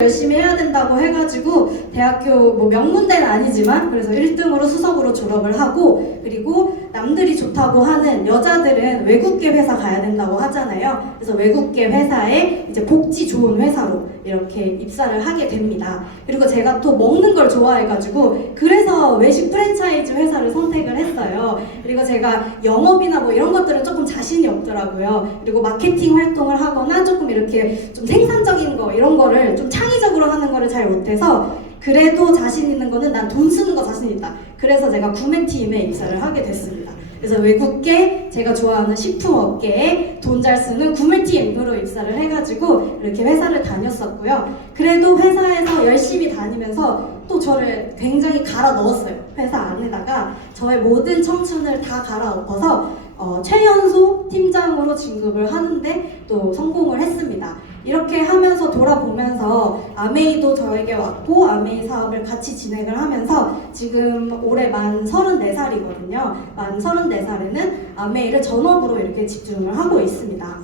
열심히 해야 된다고 해가지고 대학교 뭐 명문대는 아니지만 그래서 1등으로 수석으로 졸업을 하고, 그리고 남들이 좋다고 하는 여자들은 외국계 회사 가야 된다고 하잖아요. 그래서 외국계 회사에 이제 복지 좋은 회사로 이렇게 입사를 하게 됩니다. 그리고 제가 또 먹는 걸 좋아해가지고 그래서 외식 프랜차이즈 회사를 선택을 했어요. 그리고 제가 영업이나 뭐 이런 것들은 조금 자신이 없더라고요. 그리고 마케팅 활동을 하거나 조금 이렇게 좀 생산적인 거 이런 거를 좀 창의적으로 하는 거를 잘 못해서, 그래도 자신 있는 거는 난 돈 쓰는 거 자신 있다. 그래서 제가 구매팀에 입사를 하게 됐습니다. 그래서 외국계 제가 좋아하는 식품업계에 돈 잘 쓰는 구매팀으로 입사를 해가지고 이렇게 회사를 다녔었고요. 그래도 회사에서 열심히 다니면서 또 저를 굉장히 갈아 넣었어요. 회사 안에다가 저의 모든 청춘을 다 갈아 엎어서 최연소 팀장으로 진급을 하는데 또 성공을 했습니다. 이렇게 하면서 돌아보면서 아메이도 저에게 왔고 아메이 사업을 같이 진행을 하면서 지금 올해 만 34살이거든요. 만 34살에는 아메이를 전업으로 이렇게 집중을 하고 있습니다.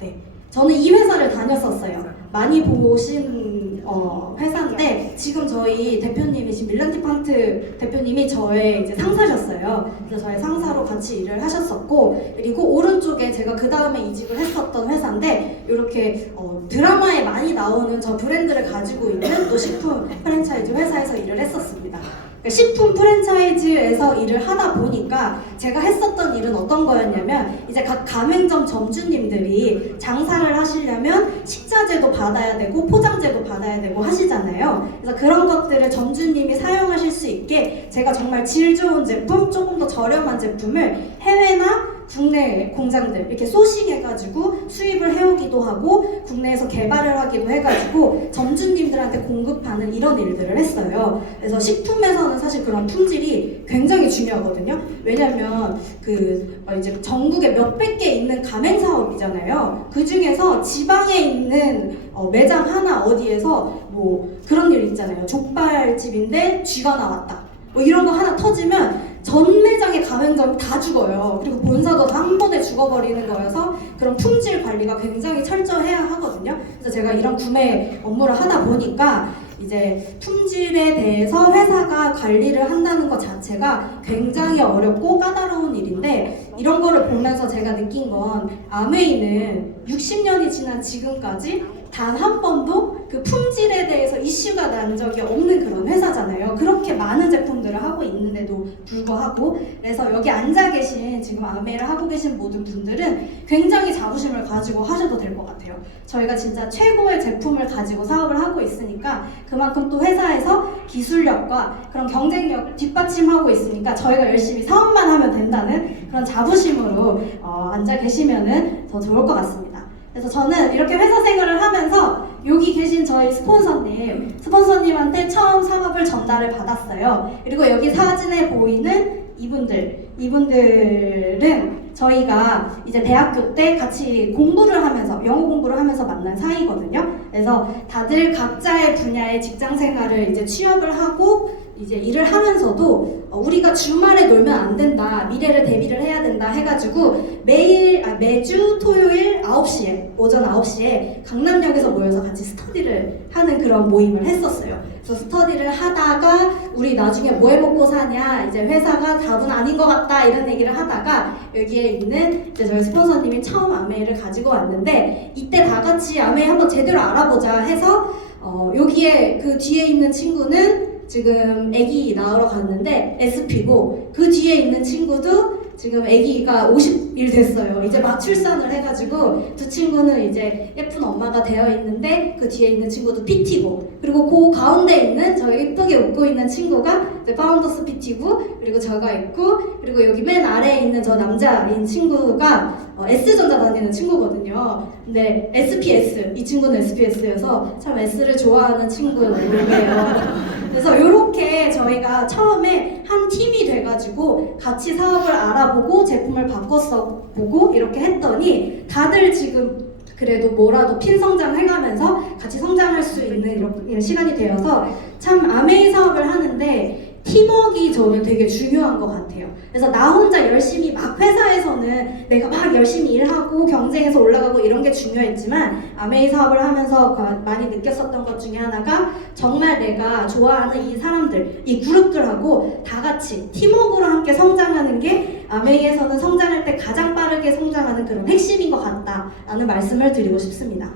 네, 저는 이 회사를 다녔었어요. 많이 보신 회사인데 지금 저희 대표님이신 밀란티판트 대표님이 저의 이제 상사셨어요. 그래서 저의 상사로 같이 일을 하셨었고, 그리고 오른쪽에 제가 그 다음에 이직을 했었던 회사인데 이렇게 드라마에 많이 나오는 저 브랜드를 가지고 있는 또 식품 프랜차이즈 회사에서 일을 했었습니다. 식품 프랜차이즈에서 일을 하다 보니까 제가 했었던 일은 어떤 거였냐면, 이제 각 가맹점 점주님들이 장사를 하시려면 식자재도 받아야 되고 포장재도 받아야 되고 하시잖아요. 그래서 그런 것들을 점주님이 사용하실 수 있게 제가 정말 질 좋은 제품, 조금 더 저렴한 제품을 해외나 국내 공장들 이렇게 소싱해가지고 수입을 해오기도 하고 국내에서 개발을 하기도 해가지고 점주님들한테 공급하는 이런 일들을 했어요. 그래서 식품에서는 사실 그런 품질이 굉장히 중요하거든요. 왜냐면 이제 전국에 몇백 개 있는 가맹 사업이잖아요. 그 중에서 지방에 있는 매장 하나 어디에서 뭐 그런 일 있잖아요. 족발집인데 쥐가 나왔다. 뭐 이런 거 하나 터지면 전 매장의 가맹점이 다 죽어요. 그리고 본사도 다 한 번에 죽어버리는 거여서 그런 품질 관리가 굉장히 철저해야 하거든요. 그래서 제가 이런 구매 업무를 하다 보니까 이제 품질에 대해서 회사가 관리를 한다는 것 자체가 굉장히 어렵고 까다로운 일인데, 이런 거를 보면서 제가 느낀 건 아메이는 60년이 지난 지금까지 단 한 번도 그 품질에 대해서 이슈가 난 적이 없는 그런 회사잖아요. 그렇게 많은 제품들을 하고 있는데도 불구하고. 그래서 여기 앉아 계신 지금 아메이를 하고 계신 모든 분들은 굉장히 자부심을 가지고 하셔도 될 것 같아요. 저희가 진짜 최고의 제품을 가지고 사업을 하고 있으니까 그만큼 또 회사에서 기술력과 그런 경쟁력 뒷받침하고 있으니까 저희가 열심히 사업만 하면 된다는 그런 자부심으로 앉아 계시면은 더 좋을 것 같습니다. 그래서 저는 이렇게 회사 생활을 하면서 여기 계신 저희 스폰서님한테 처음 사업을 전달을 받았어요. 그리고 여기 사진에 보이는 이분들은 저희가 이제 대학교 때 같이 공부를 하면서 영어 공부를 하면서 만난 사이거든요. 그래서 다들 각자의 분야의 직장 생활을 이제 취업을 하고 이제 일을 하면서도 우리가 주말에 놀면 안 된다, 미래를 대비를 해야 된다 해가지고 매주 토요일 9시에 오전 9시에 강남역에서 모여서 같이 스터디를 하는 그런 모임을 했었어요. 그래서 스터디를 하다가 우리 나중에 뭐 해 먹고 사냐, 이제 회사가 답은 아닌 것 같다 이런 얘기를 하다가 여기에 있는 이제 저희 스폰서님이 처음 아메이를 가지고 왔는데, 이때 다 같이 아메이 한번 제대로 알아보자 해서 여기에 그 뒤에 있는 친구는 지금 아기 낳으러 갔는데 SP고, 그 뒤에 있는 친구도 지금 아기가 50일 됐어요. 이제 막 출산을 해가지고 두 친구는 이제 예쁜 엄마가 되어 있는데 그 뒤에 있는 친구도 PT고, 그리고 그 가운데 있는 저 예쁘게 웃고 있는 친구가 이제 파운더스 PT고, 그리고 저가 있고, 그리고 여기 맨 아래에 있는 저 남자인 친구가 S전자 다니는 친구거든요. 근데 SPS, 이 친구는 SPS여서 참 S를 좋아하는 친구예요. 그래서 이렇게 저희가 처음에 한 팀이 돼가지고 같이 사업을 알아보고 제품을 바꿨어 보고 이렇게 했더니 다들 지금 그래도 뭐라도 핀 성장해가면서 같이 성장할 수 있는 이런 시간이 되어서 참 아메이 사업을 하는데 팀워크가 저는 되게 중요한 것 같아요. 그래서 나 혼자 열심히 막 회사에서는 내가 막 열심히 일하고 경쟁해서 올라가고 이런 게 중요했지만 아메이 사업을 하면서 많이 느꼈었던 것 중에 하나가 정말 내가 좋아하는 이 사람들, 이 그룹들하고 다 같이 팀워크로 함께 성장하는 게 아메이에서는 성장할 때 가장 빠르게 성장하는 그런 핵심인 것 같다라는 말씀을 드리고 싶습니다.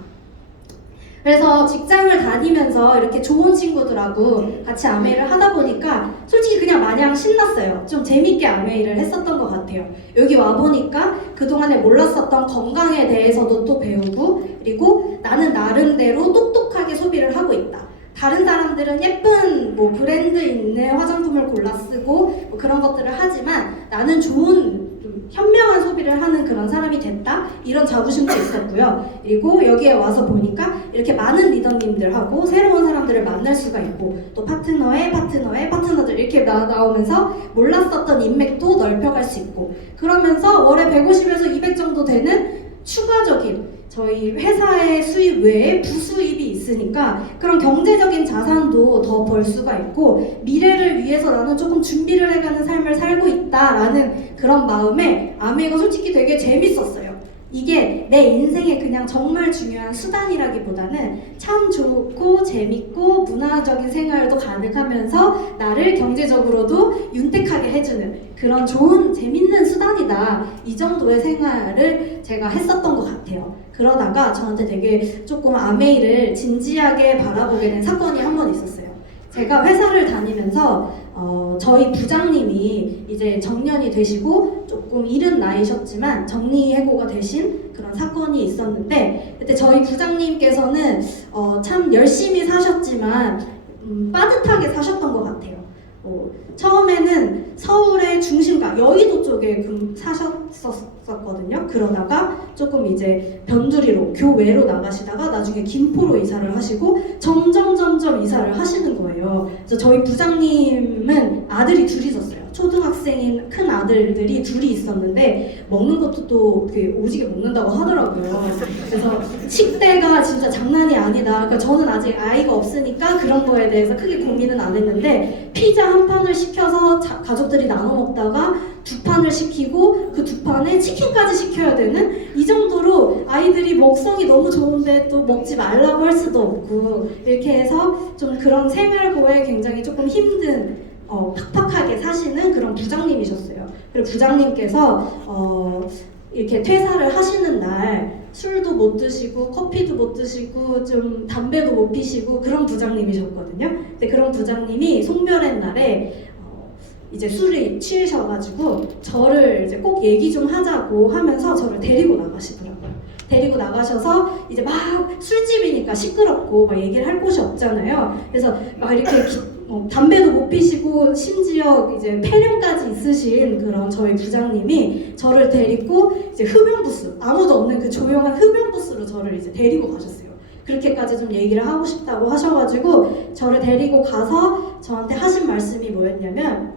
그래서 직장을 다니면서 이렇게 좋은 친구들하고 같이 아메이를 하다 보니까 솔직히 그냥 마냥 신났어요. 좀 재밌게 아메이를 했었던 것 같아요. 여기 와보니까 그동안에 몰랐었던 건강에 대해서도 또 배우고, 그리고 나는 나름대로 똑똑하게 소비를 하고 있다. 다른 사람들은 예쁜 뭐 브랜드 있는 화장품을 골라 쓰고 뭐 그런 것들을 하지만 나는 좋은 좀 현명한 소비를 하는 그런 사람이 됐다, 이런 자부심도 있었고요. 그리고 여기에 와서 보니까 이렇게 많은 리더님들하고 새로운 사람들을 만날 수가 있고, 또 파트너들 이렇게 나오면서 몰랐었던 인맥도 넓혀갈 수 있고, 그러면서 월에 150에서 200 정도 되는 추가적인 저희 회사의 수입 외에 부수입이 있으니까 그런 경제적인 자산도 더 벌 수가 있고, 미래를 위해서 나는 조금 준비를 해가는 삶을 살고 있다라는 그런 마음에 아메이가 솔직히 되게 재밌었어요. 이게 내 인생에 그냥 정말 중요한 수단이라기보다는 참 좋고 재밌고 문화적인 생활도 가능하면서 나를 경제적으로도 윤택하게 해주는 그런 좋은 재밌는 수단이다, 이 정도의 생활을 제가 했었던 것 같아요. 그러다가 저한테 되게 조금 아메이를 진지하게 바라보게 된 사건이 한 번 있었어요. 제가 회사를 다니면서 저희 부장님이 이제 정년이 되시고 조금 이른 나이셨지만 정리해고가 되신 그런 사건이 있었는데, 그때 저희 부장님께서는 참 열심히 사셨지만 빠듯하게 사셨던 것 같아요. 처음에는 서울의 중심가 여의도 쪽에 사셨었거든요. 그러다가 조금 이제 변두리로 교외로 나가시다가 나중에 김포로 이사를 하시고 점점 이사를 하시는 거예요. 그래서 저희 부장님은 아들이 둘이 있었어요. 초등학생인 큰 아들들이 둘이 있었는데 먹는 것도 또 오지게 먹는다고 하더라고요. 그래서 식대가 진짜 장난이 아니다. 그러니까 저는 아직 아이가 없으니까 그런 거에 대해서 크게 고민은 안 했는데, 피자 한 판을 시켜서 가족들이 나눠 먹다가 두 판을 시키고 그 두 판에 치킨까지 시켜야 되는, 이 정도로 아이들이 먹성이 너무 좋은데 또 먹지 말라고 할 수도 없고, 이렇게 해서 좀 그런 생활고에 굉장히 조금 힘든 팍팍하게 사시는 그런 부장님이셨어요. 그리고 부장님께서 이렇게 퇴사를 하시는 날 술도 못 드시고 커피도 못 드시고 좀 담배도 못 피시고 그런 부장님이셨거든요. 근데 그런 부장님이 송별회 날에 이제 술이 취하셔가지고 저를 이제 꼭 얘기 좀 하자고 하면서 저를 데리고 나가시더라고요. 데리고 나가셔서 이제 막 술집이니까 시끄럽고 막 얘기를 할 곳이 없잖아요. 그래서 막 이렇게 담배도 못 피시고 심지어 이제 폐렴까지 있으신 그런 저희 부장님이 저를 데리고 이제 흡연부스, 아무도 없는 그 조용한 흡연부스로 저를 이제 데리고 가셨어요. 그렇게까지 좀 얘기를 하고 싶다고 하셔가지고 저를 데리고 가서 저한테 하신 말씀이 뭐였냐면,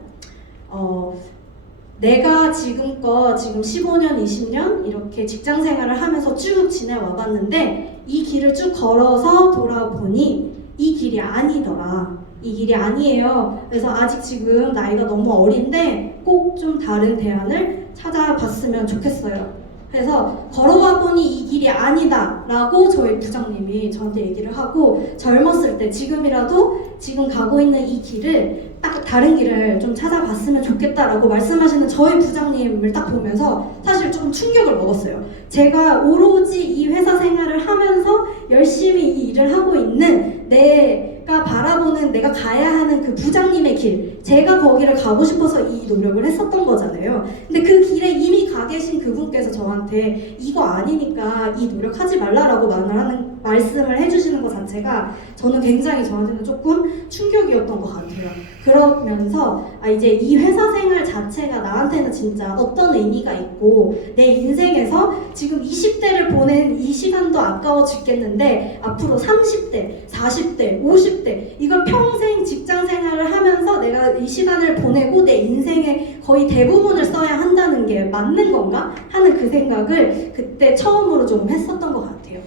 내가 지금껏 지금 15년, 20년 이렇게 직장 생활을 하면서 쭉 지내와 봤는데 이 길을 쭉 걸어서 돌아보니 이 길이 아니더라. 이 길이 아니에요. 그래서 아직 지금 나이가 너무 어린데 꼭 좀 다른 대안을 찾아봤으면 좋겠어요. 그래서 걸어와 보니 이 길이 아니다 라고 저희 부장님이 저한테 얘기를 하고, 젊었을 때 지금이라도 지금 가고 있는 이 길을 딱 다른 길을 좀 찾아봤으면 좋겠다라고 말씀하시는 저희 부장님을 딱 보면서 사실 좀 충격을 먹었어요. 제가 오로지 이 회사 생활을 하면서 열심히 이 일을 하고 있는 내가 바라보는, 내가 가야 하는 그 부장님의 길, 제가 거기를 가고 싶어서 이 노력을 했었던 거잖아요. 근데 그 길에 이미 가 계신 그분께서 저한테 이거 아니니까 이 노력하지 말라라고 말씀을 해주시는 것 자체가 저는 굉장히 저한테는 조금 충격이었던 것 같아요. 그러면서 이제 이 회사 생활 자체가 나한테는 진짜 어떤 의미가 있고, 내 인생에서 지금 20대를 보낸 이 시간도 아까워 죽겠는데 앞으로 30대, 40대, 50대 이걸 평생 직장 생활을 하면서 내가 이 시간을 보내고 내 인생의 거의 대부분을 써야 한다는 게 맞는 건가 하는 그 생각을 그때 처음으로 좀 했었던 것 같아요.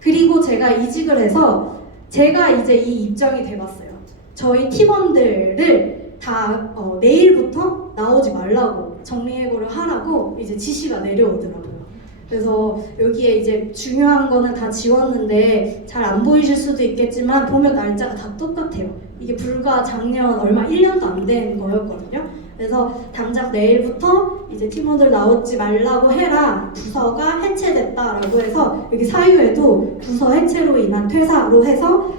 그리고 제가 이직을 해서 제가 이제 이 입장이 돼봤어요. 저희 팀원들을 다 내일부터 나오지 말라고 정리해고를 하라고 이제 지시가 내려오더라고요. 그래서 여기에 이제 중요한 거는 다 지웠는데 잘 안 보이실 수도 있겠지만 보면 날짜가 다 똑같아요. 이게 불과 작년 얼마 1년도 안 된 거였거든요. 그래서 당장 내일부터 이제 팀원들 나오지 말라고 해라. 부서가 해체됐다라고 해서 여기 사유에도 부서 해체로 인한 퇴사로 해서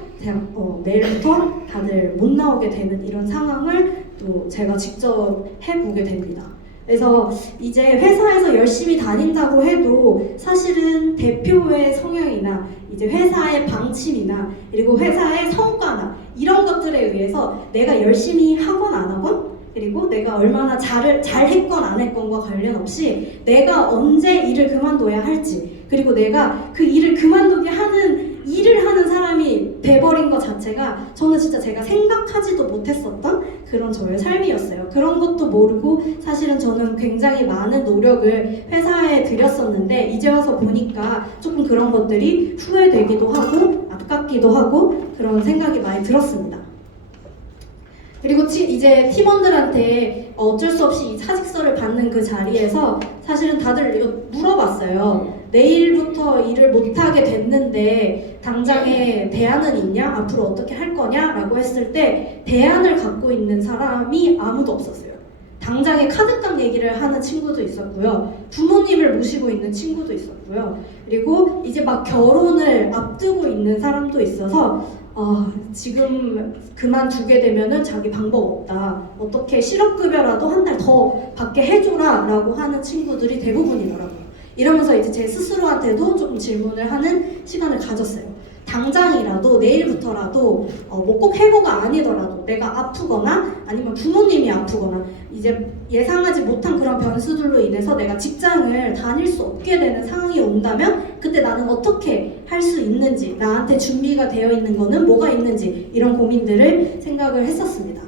내일부터 다들 못 나오게 되는 이런 상황을 또 제가 직접 해보게 됩니다. 그래서 이제 회사에서 열심히 다닌다고 해도 사실은 대표의 성향이나 이제 회사의 방침이나 그리고 회사의 성과나 이런 것들에 의해서 내가 열심히 하건 안 하건 그리고 내가 얼마나 잘했건 안 했건과 관련 없이 내가 언제 일을 그만둬야 할지 그리고 내가 그 일을 그만두게 하는 일을 하는 사람이 돼버린 것 자체가 저는 진짜 제가 생각하지도 못했었던 그런 저의 삶이었어요. 그런 것도 모르고 사실은 저는 굉장히 많은 노력을 회사에 들였었는데 이제 와서 보니까 조금 그런 것들이 후회되기도 하고 아깝기도 하고 그런 생각이 많이 들었습니다. 그리고 이제 팀원들한테 어쩔 수 없이 이 사직서를 받는 그 자리에서 사실은 다들 이거 물어봤어요. 내일부터 일을 못하게 됐는데 당장에 대안은 있냐? 앞으로 어떻게 할 거냐? 라고 했을 때 대안을 갖고 있는 사람이 아무도 없었어요. 당장에 카드값 얘기를 하는 친구도 있었고요. 부모님을 모시고 있는 친구도 있었고요. 그리고 이제 막 결혼을 앞두고 있는 사람도 있어서 지금 그만두게 되면은 자기 방법 없다. 어떻게 실업급여라도 한 달 더 받게 해줘라 라고 하는 친구들이 대부분이더라고요. 이러면서 이제 제 스스로한테도 조금 질문을 하는 시간을 가졌어요. 당장이라도 내일부터라도 뭐 꼭 해고가 아니더라도 내가 아프거나 아니면 부모님이 아프거나 이제 예상하지 못한 그런 변수들로 인해서 내가 직장을 다닐 수 없게 되는 상황이 온다면 그때 나는 어떻게 할 수 있는지 나한테 준비가 되어 있는 거는 뭐가 있는지 이런 고민들을 생각을 했었습니다.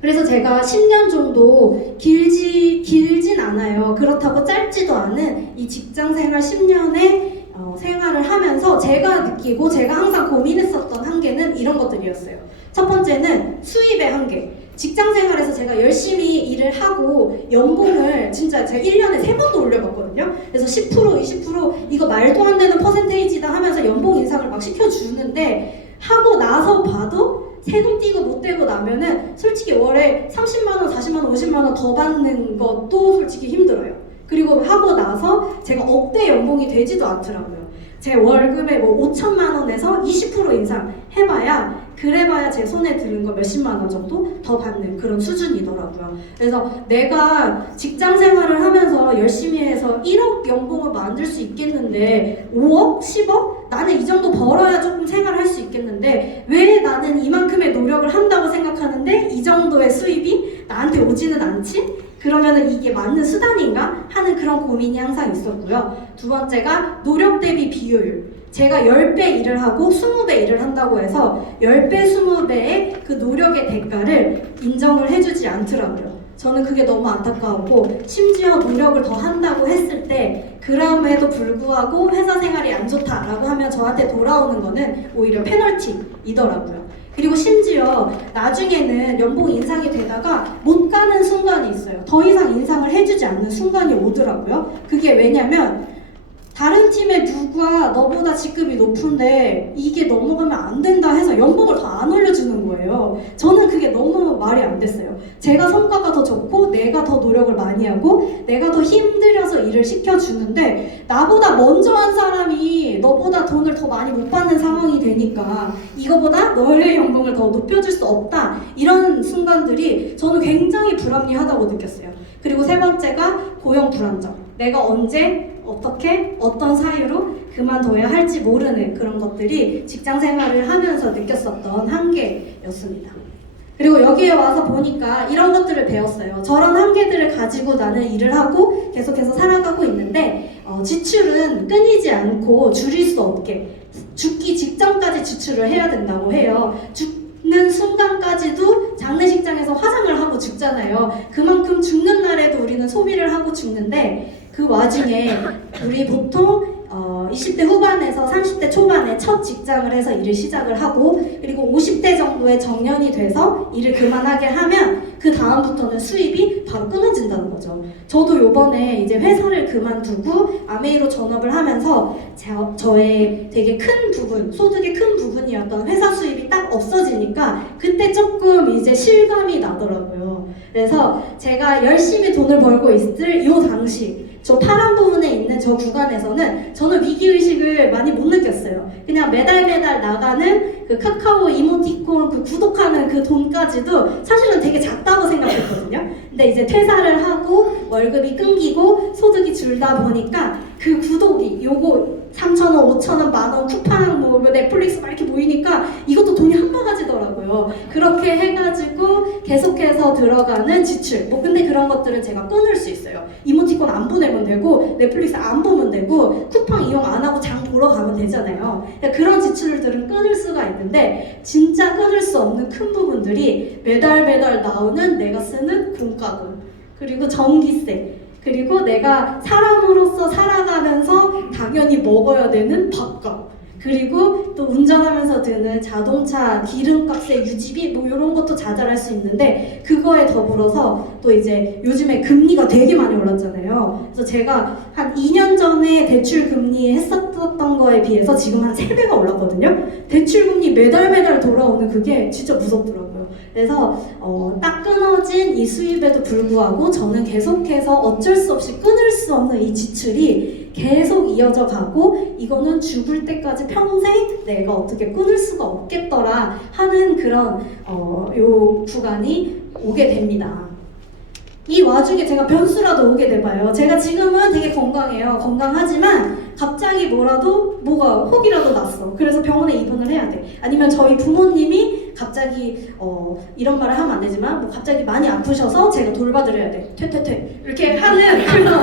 그래서 제가 10년 정도 길진 않아요. 그렇다고 짧지도 않은 이 직장 생활 10년의 생활을 하면서 제가 느끼고 제가 항상 고민했었던 한계는 이런 것들이었어요. 첫 번째는 수입의 한계. 직장 생활에서 제가 열심히 일을 하고 연봉을 진짜 제가 1년에 3번도 올려봤거든요. 그래서 10%, 20% 이거 말도 안 되는 퍼센테이지다 하면서 연봉 인상을 막 시켜주는데 하고 나서 봐도 세금 떼고 못 떼고 나면은 솔직히 월에 30만원, 40만원, 50만원 더 받는 것도 솔직히 힘들어요. 그리고 하고 나서 제가 억대 연봉이 되지도 않더라고요. 제 월급에 뭐 5천만 원에서 20% 인상 해봐야 그래봐야 제 손에 드는 거 몇십만 원 정도 더 받는 그런 수준이더라고요. 그래서 내가 직장 생활을 하면서 열심히 해서 1억 연봉을 만들 수 있겠는데 5억? 10억? 나는 이 정도 벌어야 조금 생활할 수 있겠는데 왜 나는 이만큼의 노력을 한다고 생각하는데 이 정도의 수입이 나한테 오지는 않지? 그러면은 이게 맞는 수단인가? 하는 그런 고민이 항상 있었고요. 두 번째가 노력 대비 비효율. 제가 10배 일을 하고 20배 일을 한다고 해서 10배, 20배의 그 노력의 대가를 인정을 해주지 않더라고요. 저는 그게 너무 안타까웠고 심지어 노력을 더 한다고 했을 때 그럼에도 불구하고 회사 생활이 안 좋다라고 하면 저한테 돌아오는 거는 오히려 페널티이더라고요. 그리고 심지어 나중에는 연봉 인상이 되다가 못 가는 순간이 있어요. 더 이상 인상을 해주지 않는 순간이 오더라고요. 그게 왜냐면 다른 팀에 누가 너보다 직급이 높은데 이게 넘어가면 안 된다 해서 연봉을 더 안 올려주는 거예요. 저는 그게 너무 말이 안 됐어요. 제가 성과가 더 좋고 내가 더 노력을 많이 하고 내가 더 힘들여서 일을 시켜주는데 나보다 먼저 한 사람이 너보다 돈을 더 많이 못 받는 상황이 되니까 이거보다 너의 연봉을 더 높여줄 수 없다. 이런 순간들이 저는 굉장히 불합리하다고 느꼈어요. 그리고 세 번째가 고용 불안정. 내가 언제 어떻게 어떤 사유로 그만둬야 할지 모르는 그런 것들이 직장 생활을 하면서 느꼈었던 한계였습니다. 그리고 여기에 와서 보니까 이런 것들을 배웠어요. 저런 한계들을 가지고 나는 일을 하고 계속해서 살아가고 있는데 지출은 끊이지 않고 줄일 수 없게 죽기 직전까지 지출을 해야 된다고 해요. 죽는 순간까지도 장례식장에서 화장을 하고 죽잖아요. 그만큼 죽는 날에도 우리는 소비를 하고 죽는데 그 와중에 우리 보통 20대 후반에서 30대 초반에 첫 직장을 해서 일을 시작을 하고 그리고 50대 정도에 정년이 돼서 일을 그만하게 하면 그 다음부터는 수입이 바로 끊어진다는 거죠. 저도 요번에 이제 회사를 그만두고 아메이로 전업을 하면서 저의 되게 큰 부분, 소득의 큰 부분이었던 회사 수입이 딱 없어지니까 그때 조금 이제 실감이 나더라고요. 그래서 제가 열심히 돈을 벌고 있을 요 당시 저 파란 부분에 있는 저 구간에서는 저는 위기의식을 많이 못 느꼈어요. 그냥 매달 나가는 그 카카오 이모티콘 그 구독하는 그 돈까지도 사실은 되게 작다고 생각했거든요. 근데 이제 퇴사를 하고 월급이 끊기고 소득이 줄다 보니까 그 구독이 요거 3,000원, 5,000원, 만원 쿠팡 뭐 넷플릭스 막 이렇게 모이니까 이것도 돈이 한 바가지더라고요. 그렇게 해가지고 계속해서 들어가는 지출. 뭐 근데 그런 것들은 제가 끊을 수 있어요. 이모티콘 안 보내면 되고 넷플릭스 안 보면 되고 쿠팡 이용 안 하고 장 보러 가면 되잖아요. 그러니까 그런 지출들은 끊을 수가 있는데 진짜 끊을 수 없는 큰 부분들이 매달 나오는 내가 쓰는 공과금 그리고 전기세 그리고 내가 사람으로서 살아가면서 당연히 먹어야 되는 밥값 그리고 또 운전하면서 드는 자동차 기름값의 유지비 뭐 이런 것도 자잘할 수 있는데 그거에 더불어서 또 이제 요즘에 금리가 되게 많이 올랐잖아요. 그래서 제가 한 2년 전에 대출 금리 했었던 거에 비해서 지금 한 3배가 올랐거든요. 대출 금리 매달 돌아오는 그게 진짜 무섭더라고요. 그래서 딱 끊어진 이 수입에도 불구하고 저는 계속해서 어쩔 수 없이 끊을 수 없는 이 지출이 계속 이어져 가고 이거는 죽을 때까지 평생 내가 어떻게 끊을 수가 없겠더라 하는 그런 요 구간이 오게 됩니다. 이 와중에 제가 변수라도 오게 돼봐요. 제가 지금은 되게 건강해요. 건강하지만 갑자기 뭐가 혹이라도 났어. 그래서 병원에 입원을 해야 돼. 아니면 저희 부모님이 갑자기 이런 말을 하면 안 되지만 뭐 갑자기 많이 아프셔서 제가 돌봐드려야 돼. 퇴 이렇게 하는 그런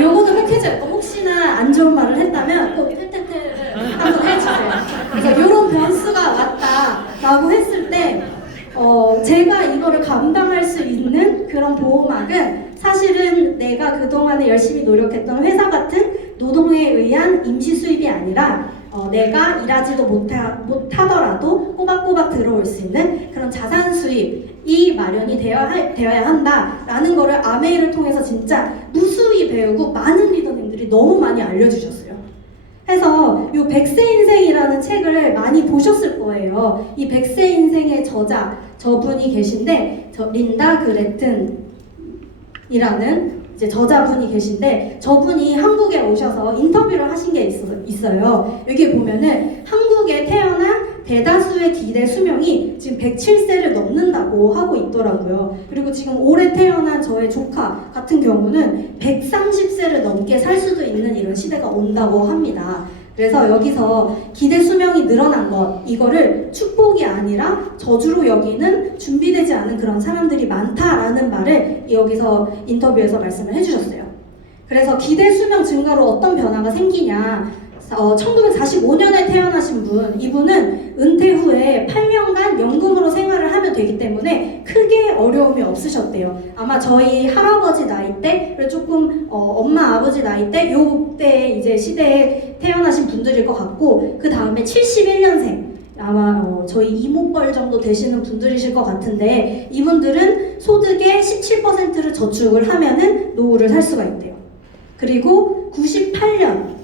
요거는 꼭 해줘요. 혹시나 안 좋은 말을 했다면 꼭 퇴를 한번 해주세요. 그래서 이런 변수가 왔다라고 했을 때 제가 이거를 감당할 수 있는 그런 보호막은 사실은 내가 그동안에 열심히 노력했던 회사 같은 노동에 의한 임시 수입이 아니라 내가 일하지도 못하더라도 꼬박꼬박 들어올 수 있는 그런 자산 수입이 마련이 되어야 한다라는 거를 아메이를 통해서 진짜 무수히 배우고 많은 리더님들이 너무 많이 알려주셨어요. 해서 이 100세 인생이라는 책을 많이 보셨을 거예요. 이 100세 인생의 저분이 계신데 린다 그레튼이라는 이제 저자분이 계신데 저분이 한국에 오셔서 인터뷰를 하신 게 있어요. 여기 보면은 한국에 태어난 대다수의 기대 수명이 지금 107세를 넘는다고 하고 있더라고요. 그리고 지금 올해 태어난 저의 조카 같은 경우는 130세를 넘게 살 수도 있는 이런 시대가 온다고 합니다. 그래서 여기서 기대 수명이 늘어난 것 이거를 축복이 아니라 저주로 여기는 준비되지 않은 그런 사람들이 많다라는 말을 여기서 인터뷰에서 말씀을 해주셨어요. 그래서 기대 수명 증가로 어떤 변화가 생기냐 1945년에 태어나신 분 이분은 은퇴 후에 8년간 연금으로 생활을 하면 되기 때문에 크게 어려움이 없으셨대요. 아마 저희 할아버지 나이 때 그리고 조금 엄마 아버지 나이 때 요때 이제 시대에 태어나신 분들일 것 같고 그 다음에 71년생 아마 저희 이모뻘 정도 되시는 분들이실 것 같은데 이분들은 소득의 17%를 저축을 하면은 노후를 살 수가 있대요. 그리고 98년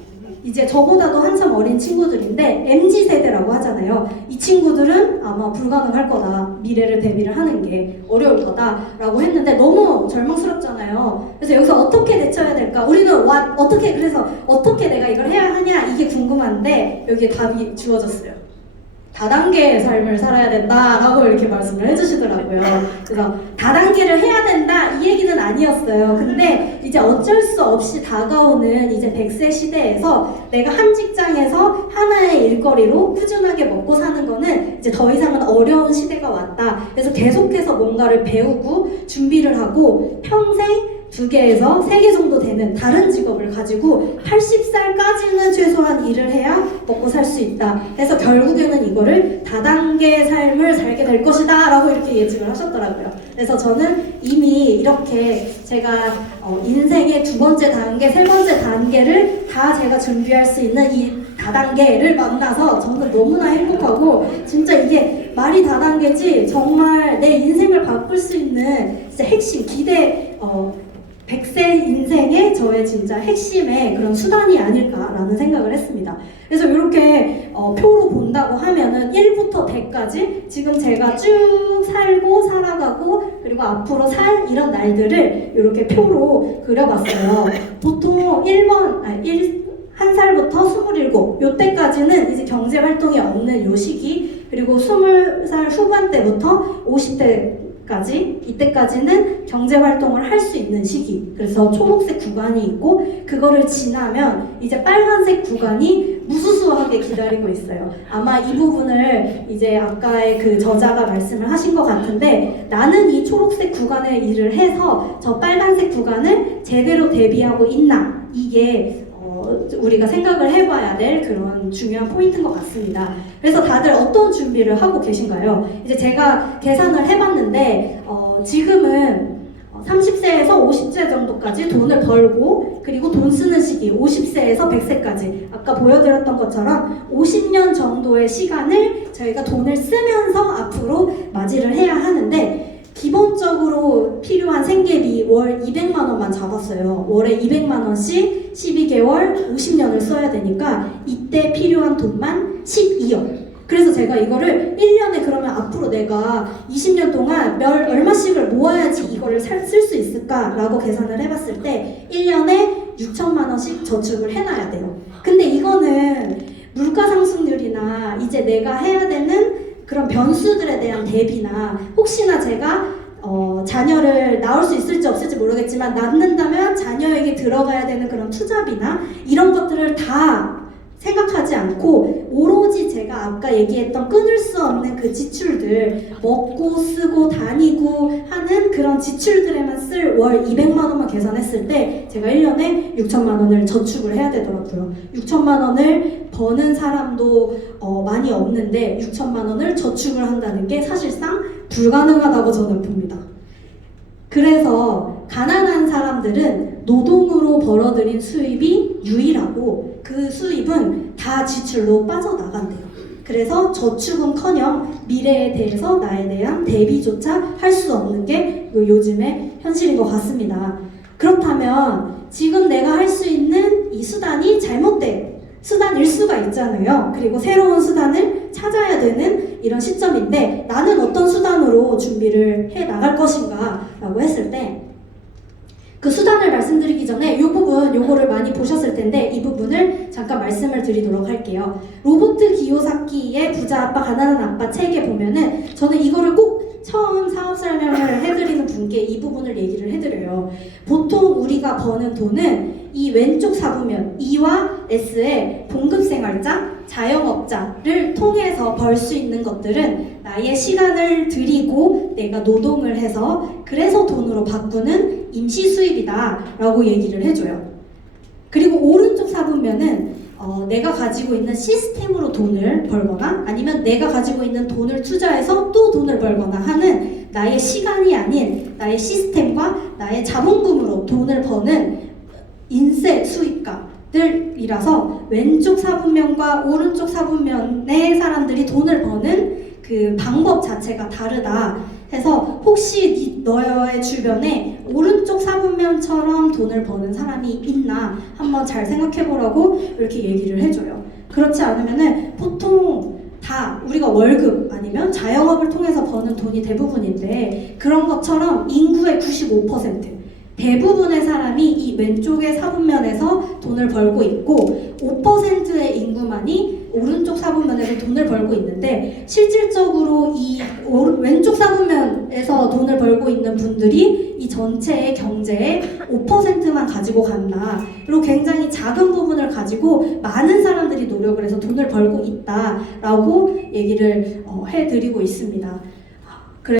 이제 저보다도 한참 어린 친구들인데 MZ세대라고 하잖아요. 이 친구들은 아마 불가능할 거다. 미래를 대비를 하는 게 어려울 거다라고 했는데 너무 절망스럽잖아요. 그래서 여기서 어떻게 대처해야 될까? 우리는 그래서 어떻게 내가 이걸 해야 하냐 이게 궁금한데 여기에 답이 주어졌어요. 다단계의 삶을 살아야 된다라고 이렇게 말씀을 해주시더라고요. 그래서 다단계를 해야 된다 이 얘기는 아니었어요. 근데 이제 어쩔 수 없이 다가오는 이제 100세 시대에서 내가 한 직장에서 하나의 일거리로 꾸준하게 먹고 사는 거는 이제 더 이상은 어려운 시대가 왔다. 그래서 계속해서 뭔가를 배우고 준비를 하고 평생 2개에서 3개 정도 되는 다른 직업을 가지고 80살까지는 최소한 일을 해야 먹고 살 수 있다. 그래서 결국에는 이거를 다단계 삶을 살게 될 것이다 라고 이렇게 예측을 하셨더라고요. 그래서 저는 이미 이렇게 제가 인생의 두 번째 단계, 세 번째 단계를 다 제가 준비할 수 있는 이 다단계를 만나서 저는 너무나 행복하고, 진짜 이게 말이 다단계지 정말 내 인생을 바꿀 수 있는 진짜 핵심, 100세 인생의 저의 진짜 핵심의 그런 수단이 아닐까라는 생각을 했습니다. 그래서 이렇게 표로 본다고 하면은 1부터 100까지 지금 제가 쭉 살고 살아가고 그리고 앞으로 살 이런 날들을 이렇게 표로 그려봤어요. 보통 1 살부터 27, 요때까지는 이제 경제 활동이 없는 요 시기, 그리고 20살 후반 때부터 50대까지, 이때까지는 경제 활동을 할 수 있는 시기. 그래서 초록색 구간이 있고, 그거를 지나면 이제 빨간색 구간이 무수수하게 기다리고 있어요. 아마 이 부분을 이제 아까의 그 저자가 말씀을 하신 것 같은데, 나는 이 초록색 구간의 일을 해서 저 빨간색 구간을 제대로 대비하고 있나? 이게 우리가 생각을 해봐야 될 그런 중요한 포인트인 것 같습니다. 그래서 다들 어떤 준비를 하고 계신가요? 이제 제가 계산을 해봤는데 지금은 30세에서 50세 정도까지 돈을 벌고, 그리고 돈 쓰는 시기 50세에서 100세까지 아까 보여드렸던 것처럼 50년 정도의 시간을 저희가 돈을 쓰면서 앞으로 맞이를 해야 하는데, 기본적으로 필요한 생계비 월 200만 원만 잡았어요. 월에 200만 원씩 12개월 50년을 써야 되니까 이때 필요한 돈만 12억. 그래서 제가 이거를 1년에 그러면 앞으로 내가 20년 동안 얼마씩을 모아야지 이거를 쓸 수 있을까라고 계산을 해봤을 때 1년에 6천만 원씩 저축을 해놔야 돼요. 근데 이거는 물가 상승률이나 이제 내가 해야 되는 그런 변수들에 대한 대비나, 혹시나 제가 자녀를 낳을 수 있을지 없을지 모르겠지만 낳는다면 자녀에게 들어가야 되는 그런 투자비나 이런 것들을 다 생각하지 않고 오로지 제가 아까 얘기했던 끊을 수 없는 그 지출들, 먹고 쓰고 다니고 하는 그런 지출들에만 쓸 월 200만 원만 계산했을 때 제가 1년에 6천만 원을 저축을 해야 되더라고요. 6천만 원을 버는 사람도 많이 없는데 6천만 원을 저축을 한다는 게 사실상 불가능하다고 저는 봅니다. 그래서 가난한 사람들은 노동으로 벌어들인 수입이 유일하고 그 수입은 다 지출로 빠져나간대요. 그래서 저축은커녕 미래에 대해서 나에 대한 대비조차 할 수 없는 게 요즘의 현실인 것 같습니다. 그렇다면 지금 내가 할 수 있는 이 수단이 잘못된 수단일 수가 있잖아요. 그리고 새로운 수단을 찾아야 되는 이런 시점인데, 나는 어떤 수단으로 준비를 해 나갈 것인가 라고 했을 때, 그 수단을 말씀드리기 전에 요거를 많이 보셨을 텐데 이 부분을 잠깐 말씀을 드리도록 할게요. 로버트 기요사키의 부자 아빠 가난한 아빠 책에 보면은 저는 이거를 꼭 처음 사업 설명을 해드리는 분께 이 부분을 얘기를 해드려요. 보통 우리가 버는 돈은 이 왼쪽 사부면 E와 S의 봉급생활자, 자영업자를 통해서 벌 수 있는 것들은 나의 시간을 들이고 내가 노동을 해서 그래서 돈으로 바꾸는 임시 수입이다 라고 얘기를 해줘요. 그리고 오른쪽 사부면은 내가 가지고 있는 시스템으로 돈을 벌거나 아니면 내가 가지고 있는 돈을 투자해서 또 돈을 벌거나 하는 나의 시간이 아닌 나의 시스템과 나의 자본금으로 돈을 버는 인세 수입가들이라서 왼쪽 사분면과 오른쪽 사분면의 사람들이 돈을 버는 그 방법 자체가 다르다 해서, 혹시 너의 주변에 오른쪽 사분면처럼 돈을 버는 사람이 있나 한번 잘 생각해보라고 이렇게 얘기를 해줘요. 그렇지 않으면은 보통 다 우리가 월급 아니면 자영업을 통해서 버는 돈이 대부분인데, 그런 것처럼 인구의 95% 대부분의 사람이 이 왼쪽의 사분면에서 돈을 벌고 있고 5%의 인구만이 오른쪽 사분면에서 돈을 벌고 있는데, 실질적으로 이 왼쪽 사분면에서 돈을 벌고 있는 분들이 이 전체의 경제의 5%만 가지고 간다. 그리고 굉장히 작은 부분을 가지고 많은 사람들이 노력을 해서 돈을 벌고 있다라고 얘기를 해드리고 있습니다.